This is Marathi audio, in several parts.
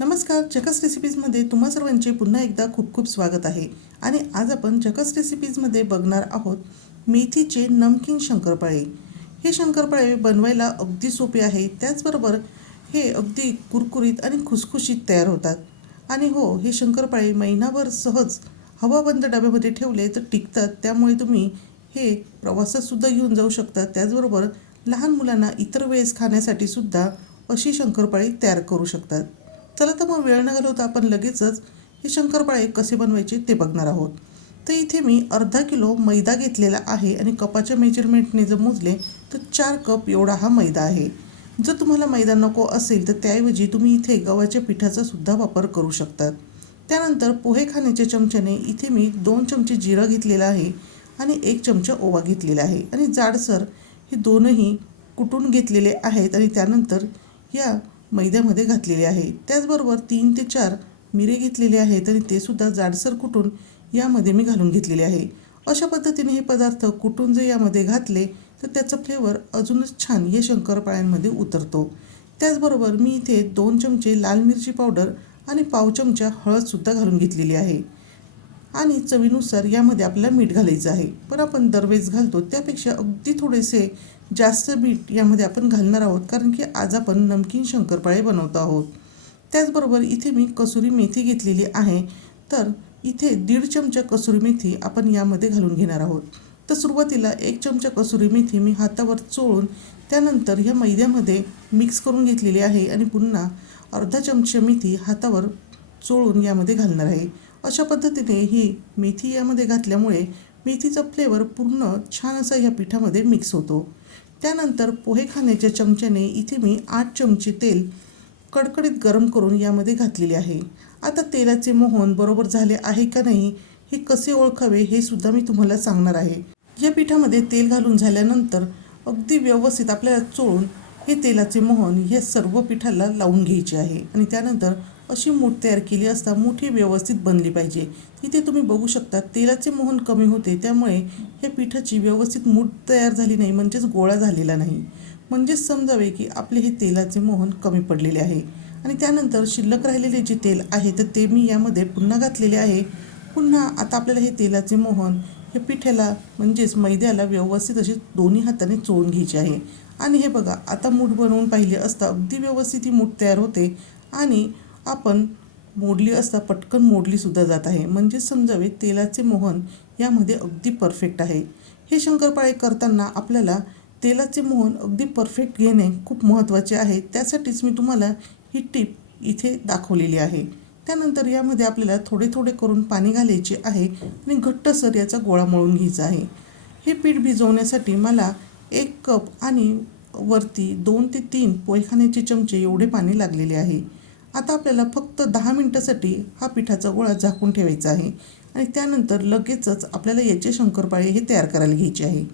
नमस्कार चकस रेसिपीजमध्ये तुम्हा सर्वांचे पुन्हा एकदा खूप खूप स्वागत आहे. आणि आज आपण चकस रेसिपीजमध्ये बघणार आहोत मेथीचे नमकीन शंकरपाळे. हे शंकरपाळे बनवायला अगदी सोपे आहे. त्याचबरोबर हे अगदी कुरकुरीत आणि खुसखुशीत तयार होतात. आणि हो हे शंकरपाळे महिनाभर सहज हवाबंद डब्यामध्ये ठेवले तर टिकतात. त्यामुळे तुम्ही हे प्रवासातसुद्धा घेऊन जाऊ शकता. त्याचबरोबर लहान मुलांना इतर वेळेस खाण्यासाठी सुद्धा अशी शंकरपाळी तयार करू शकतात. चला तर मग वेळ न घालवता आपण लगेचच हे शंकरपाळे कसे बनवायचे ते बघणार आहोत. तर इथे मी अर्धा किलो मैदा घेतलेला आहे आणि कपाच्या मेजरमेंटने जर मोजले तर चार कप एवढा हा मैदा आहे. जर तुम्हाला मैदा नको असेल तर त्याऐवजी तुम्ही इथे गव्हाच्या पिठाचा सुद्धा वापर करू शकतात. त्यानंतर पोहे खाण्याच्या चमच्याने इथे मी दोन चमचे जिरं घेतलेलं आहे आणि एक चमचा ओवा घेतलेला आहे आणि जाडसर हे दोनही कुटून घेतलेले आहेत आणि त्यानंतर या मैद्यामध्ये घातलेले आहे. त्याचबरोबर तीन ते चार मिरे घेतलेले आहेत आणि ते सुद्धा जाडसर कुटून यामध्ये मी घालून घेतलेले आहे. अशा पद्धतीने हे पदार्थ कुटून जर यामध्ये घातले तर त्याचा फ्लेवर अजूनच छान या शंकरपाळ्यांमध्ये उतरतो. त्याचबरोबर मी इथे दोन चमचे लाल मिरची पावडर आणि पाव चमचा हळदसुद्धा घालून घेतलेली आहे. आणि चवीनुसार यामध्ये आपल्याला मीठ घालायचं आहे. पण आपण दरवेळेस घालतो त्यापेक्षा अगदी थोडेसे जास्त मीठ यामध्ये आपण घालणार आहोत कारण की आज आपण नमकीन शंकरपाळे बनवतो आहोत. त्याचबरोबर इथे मी कसुरी मेथी घेतलेली आहे. तर इथे दीड चमचा कसुरी मेथी आपण यामध्ये घालून घेणार आहोत. तर सुरुवातीला एक चमचा कसुरी मेथी मी हातावर चोळून त्यानंतर ह्या मैद्यामध्ये मिक्स करून घेतलेली आहे आणि पुन्हा अर्धा चमचा मेथी हातावर चोळून यामध्ये घालणार आहे. अशा पद्धतीने ही मेथी यामध्ये घातल्यामुळे मेथीचा फ्लेवर पूर्ण छान असा ह्या पिठामध्ये मिक्स होतो. त्यानंतर पोहे खाण्याच्या चमच्याने इथे मी आठ चमचे तेल कडकडीत गरम करून यामध्ये घातलेले आहे. आता तेलाचे मोहन बरोबर झाले आहे का नाही हे कसे ओळखावे हे सुद्धा मी तुम्हाला सांगणार आहे. या पिठामध्ये तेल घालून झाल्यानंतर अगदी व्यवस्थित आपल्याला चोळून हे तेलाचे मोहन या सर्व पिठाला लावून घ्यायचे आहे. आणि त्यानंतर अशी मूठ तयार केली असता मूठ ही व्यवस्थित बनली पाहिजे. तिथे तुम्ही बघू शकता तेलाचे मोहन कमी होते त्यामुळे ह्या पिठाची व्यवस्थित मूठ तयार झाली नाही म्हणजेच गोळा झालेला नाही. म्हणजेच समजावे की आपले हे तेलाचे मोहन कमी पडलेले आहे. आणि त्यानंतर शिल्लक राहिलेले जे तेल आहे तर ते मी यामध्ये पुन्हा घातलेले आहे. पुन्हा आता आपल्याला हे तेलाचे मोहन हे पिठ्याला म्हणजेच मैद्याला व्यवस्थित असे दोन्ही हाताने चोळून घ्यायचे आहे. आणि हे बघा आता मूठ बनवून पाहिले असता अगदी व्यवस्थित ही मूठ तयार होते. आणि आपण मोडली असता पटकन मोडलीसुद्धा जात आहे. म्हणजे समजावे तेलाचे मोहन यामध्ये अगदी परफेक्ट आहे. हे शंकरपाळे करताना आपल्याला तेलाचे मोहन अगदी परफेक्ट घेणे खूप महत्त्वाचे आहे. त्यासाठीच मी तुम्हाला ही टीप इथे दाखवलेली आहे. त्यानंतर यामध्ये आपल्याला थोडे थोडे करून पाणी घालायचे आहे आणि घट्टसर याचा गोळा मळून घ्यायचा आहे. हे पीठ भिजवण्यासाठी मला एक कप आणि वरती दोन ते तीन पोयखान्याचे चमचे एवढे पाणी लागलेले आहे. आता आपल्याला फक्त दहा मिनटासाठी हा पिठाचा गोळा झाकून ठेवायचा आहे. आणि त्यानंतर लगेचच आपल्याला याचे शंकरपाळे हे तयार करायला घ्यायचे आहे.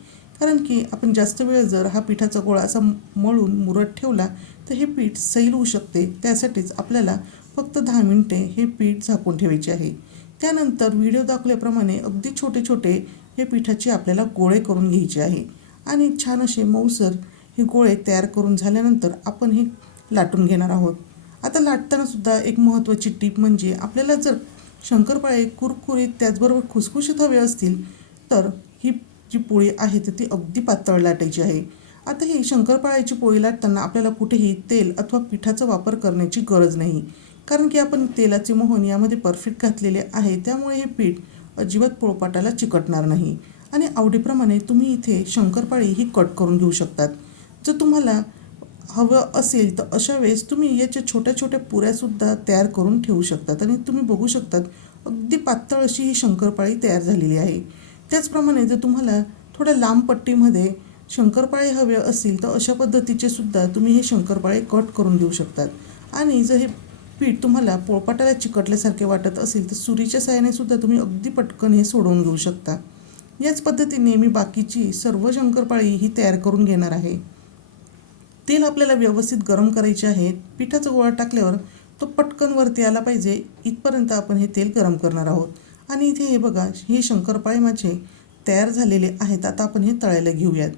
कारण की आपण जास्त वेळ जर हा पिठाचा गोळा असा मळून मुरत ठेवला तर हे पीठ सैल होऊ शकते. त्यासाठीच आपल्याला फक्त दहा मिनटे हे पीठ झाकून ठेवायचे आहे. त्यानंतर व्हिडिओ दाखवल्याप्रमाणे अगदी छोटे छोटे हे पिठाचे आपल्याला गोळे करून घ्यायचे आहे. आणि छान असे मऊसर हे गोळे तयार करून झाल्यानंतर आपण हे लाटून घेणार आहोत. आता लाटतानासुद्धा एक महत्त्वाची टीप म्हणजे आपल्याला जर शंकरपाळे कुरकुरीत त्याचबरोबर खुसखुशीत हवे असतील तर ही जी पोळी आहे तर ती अगदी पातळ लाटायची आहे. आता ही शंकरपाळ्याची पोळी लाटताना आपल्याला कुठेही तेल अथवा पिठाचा वापर करण्याची गरज नाही. कारण की आपण तेलाचे मोहन यामध्ये परफेक्ट घातलेले आहे त्यामुळे हे पीठ अजिबात पोळपाटाला चिकटणार नाही. आणि आवडीप्रमाणे तुम्ही इथे शंकरपाळी ही कट करून घेऊ शकतात. जर तुम्हाला हवं असेल तर अशा वेळेस तुम्ही याच्या छोट्या छोट्या पुऱ्यासुद्धा तयार करून ठेवू शकतात. आणि तुम्ही बघू शकतात अगदी पातळ अशी ही शंकरपाळी तयार झालेली आहे. त्याचप्रमाणे जर तुम्हाला थोड्या लांब पट्टीमध्ये शंकरपाळे हवे असतील तर अशा पद्धतीचे सुद्धा तुम्ही हे शंकरपाळे कट करून देऊ शकतात. आणि जर हे पीठ तुम्हाला पोळपाटाला चिकटल्यासारखे वाटत असेल तर सुरीच्या सहाय्याने सुद्धा तुम्ही अगदी पटकन हे सोडवून घेऊ शकता. याच पद्धतीने मी बाकीची सर्व शंकरपाळी ही तयार करून घेणार आहे. तेल आपल्याला व्यवस्थित गरम करायचे आहे पिठाचा गोळा टाकल्यावर तो पटकन वरती आला पाहिजे. इथपर्यंत आपण हे तेल गरम करणार आहोत. आणि इथे हे बघा हे शंकरपाळे माझे तयार झालेले आहेत. आता आपण हे तळायला घेऊयात.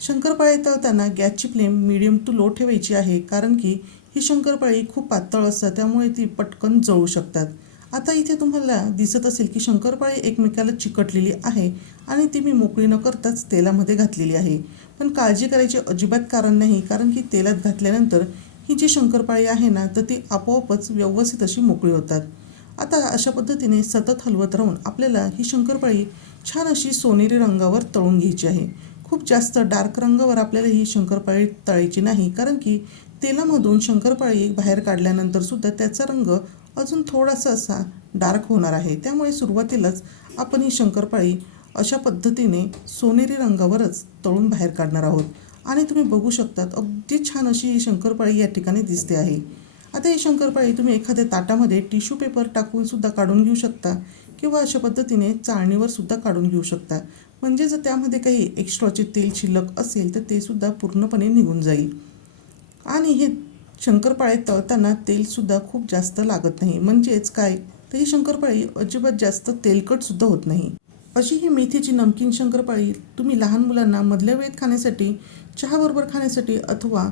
शंकरपाळे तळताना गॅसची फ्लेम मिडियम टू लो ठेवायची आहे कारण की ही शंकरपाळी खूप पातळ असतात त्यामुळे ती पटकन जळू शकतात. आता इथे तुम्हाला दिसत असेल की शंकरपाळी एकमेकाला चिकटलेली आहे आणि ती मी मोकळी न करताच तेलामध्ये घातलेली आहे. पण काळजी करायची अजिबात कारण नाही कारण की तेलात घातल्यानंतर ही जी शंकरपाळी आहे ना तर ती आपोआपच व्यवस्थित अशी मोकळी होतात. आता अशा पद्धतीने सतत हलवत राहून आपल्याला ही शंकरपाळी छान अशी सोनेरी रंगावर तळून घ्यायची आहे. खूप जास्त डार्क रंगावर आपल्याला ही शंकरपाळी तळायची नाही कारण की तेलामधून शंकरपाळी बाहेर काढल्यानंतर सुद्धा त्याचा रंग अजून थोडासा असा डार्क होणार आहे. त्यामुळे सुरुवातीलाच आपण ही शंकरपाळी अशा पद्धतीने सोनेरी रंगावरच तळून बाहेर काढणार आहोत. आणि तुम्ही बघू शकतात अगदी छान अशी ही शंकरपाळी या ठिकाणी दिसते आहे. आता ही शंकरपाळी तुम्ही एखाद्या ताटामध्ये टिश्यू पेपर टाकून सुद्धा काढून घेऊ शकता किंवा अशा पद्धतीने चाळणीवर सुद्धा काढून घेऊ शकता. म्हणजे जर त्यामध्ये काही एक्स्ट्राचे तेल शिल्लक असेल तर ते सुद्धा पूर्णपणे निघून जाईल. आणि हे शंकरपाळे तळताना तेलसुद्धा खूप जास्त लागत नाही. म्हणजेच काय? तर ही शंकरपाळी अजिबात जास्त तेलकटसुद्धा होत नाही. अशी ही मेथीची नमकीन शंकरपाळी तुम्ही लहान मुलांना मधल्या वेळेत खाण्यासाठी चहाबरोबर खाण्यासाठी अथवा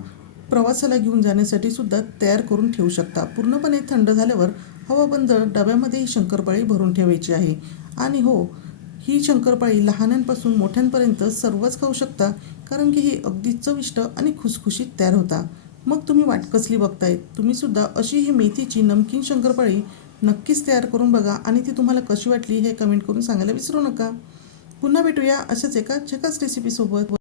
प्रवासाला घेऊन जाण्यासाठी सुद्धा तयार करून ठेवू शकता. पूर्णपणे थंड झाल्यावर हवाबंद डब्यामध्ये ही शंकरपाळी भरून ठेवायची आहे. आणि हो ही शंकरपाळी लहानांपासून मोठ्यांपर्यंत सर्वच खाऊ शकता कारण की ही अगदी चविष्ट आणि खुसखुशीत तयार होता. मग तुम्ही वाट कसली बघताय तुम्ही सुद्धा अशी ही मेथीची नमकीन शंकरपाळी नक्कीच तयार करून बघा आणि ती तुम्हाला कशी वाटली हे कमेंट करून सांगायला विसरू नका. पुन्हा भेटूया अशाच एका छकाच रेसिपीसोबत